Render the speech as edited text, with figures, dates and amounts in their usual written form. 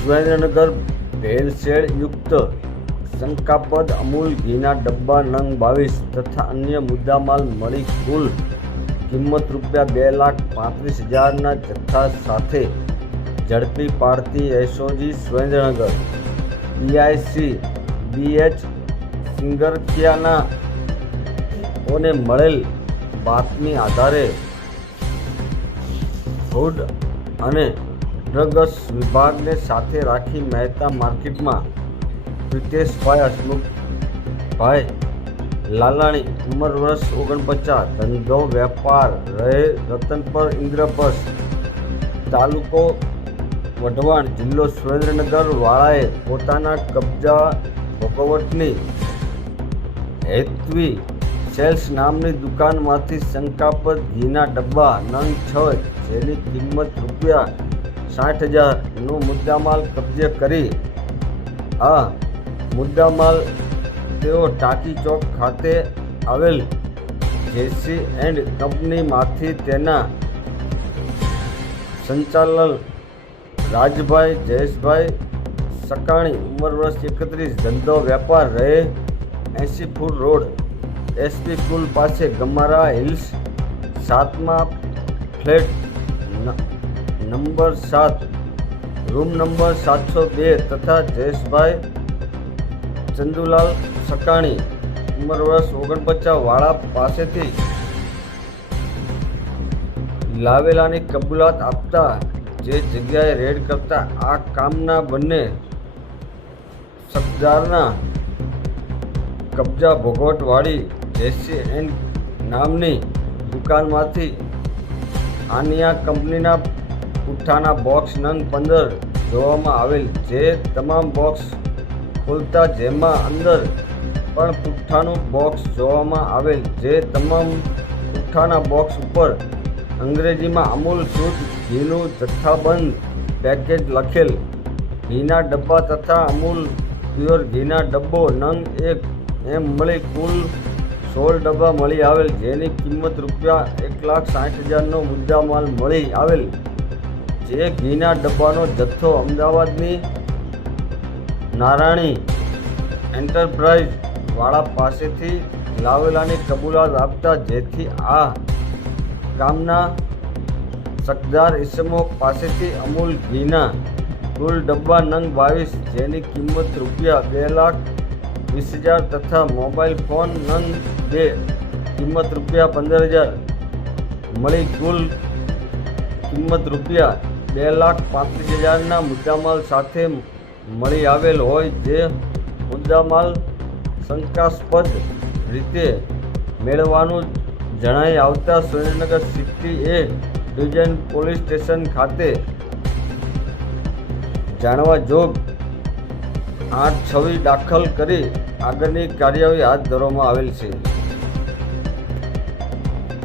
સુરેન્દ્રનગર ભેળસેળ યુક્ત શંકાસ્પદ અમૂલ ઘીના ડબ્બા નંગ 22 તથા અન્ય મુદ્દામાલ મળી કુલ કિંમત ₹2,35,000ના જથ્થા સાથે ઝડપી પાડતી એસઓજી સુરેન્દ્રનગર પીઆઈસી BH સિંગરખિયાનાઓને મળેલ બાતમી આધારે ફૂડ અને ડ્રગ્સ વિભાગને સાથે રાખી મહેતા માર્કેટમાં પ્રિતેશભાઈ હસમુખભાઈ લાલાણી ઉંમર વર્ષ 49 ધંધો વેપાર રહે રતનપર ઇન્દ્રપર તાલુકો વઢવાણ જિલ્લો સુરેન્દ્રનગર વાળાએ પોતાના કબજા ભોગવટની હેતવી સેલ્સ નામની દુકાનમાંથી શંકાસ્પદ ઘીના ડબ્બા નંગ 6 જેની કિંમત ₹60,000નો મુદ્દામાલ કબજે કરી આ મુદ્દામાલ તેઓ ટાંકી ચોક ખાતે આવેલ જેસી એન્ડ કંપનીમાંથી તેના સંચાલક રાજભાઈ જયેશભાઈ સકાણી ઉંમર વર્ષ 31 ધંધો વેપાર રહે 80 ફૂટ રોડ એસપી પુલ પાસે ગમારા હિલ્સ 7મા ફ્લેટ નંબર 7 રૂમ નંબર 702 તથા જયેશભાઈ ચંદુલાલ સકાણી ઉંમર વર્ષ 49 વાળા પાસેથી લાવેલાની કબૂલાત આપતા જે જગ્યાએ રેડ કરતા આ કામના બંને સફદારના કબજા ભોગવટવાળી જેસી એન્ડ નામની દુકાનમાંથી આનિયા કંપનીના પુઠ્ઠાના બોક્સ નંગ 15 જોવામાં આવેલ જે તમામ બોક્સ ખોલતા જેમાં અંદર પણ પુઠ્ઠાનું બોક્સ જોવામાં આવેલ જે તમામ પુઠ્ઠાના બોક્સ ઉપર અંગ્રેજીમાં અમૂલ શુદ્ધ ઘીનું જથ્થાબંધ પેકેજ લખેલ ઘીના ડબ્બા તથા અમૂલ પ્યોર ઘીના ડબ્બો નંગ 1 એમ મળી કુલ 16 ડબ્બા મળી આવેલ જેની કિંમત ₹1,60,000નો મુદ્દામાલ મળી આવેલ જે ઘીના ડબ્બાનો જથ્થો અમદાવાદની નારાયણી એન્ટરપ્રાઇઝ વાળા પાસેથી લાવેલાની કબૂલાત આપતા જેથી આ કામના શકદાર ઇસમો પાસેથી અમૂલ ઘીના કુલ ડબ્બા નંગ 22 જેની કિંમત ₹2,20,000 તથા મોબાઈલ ફોન નંગ 2 કિંમત ₹15,000 મળી કુલ કિંમત ₹2,35,000ના મુદ્દામાલ સાથે મળી આવેલ હોય જે મુદ્દામાલ શંકાસ્પદ રીતે મેળવવાનું જણાઈ આવતા સુરેન્દ્રનગર સિટી એ ડિવિઝન પોલીસ સ્ટેશન ખાતે જાણવા જોગ 8 છવી દાખલ કરી આગળની કાર્યવાહી હાથ ધરવામાં આવેલ છે।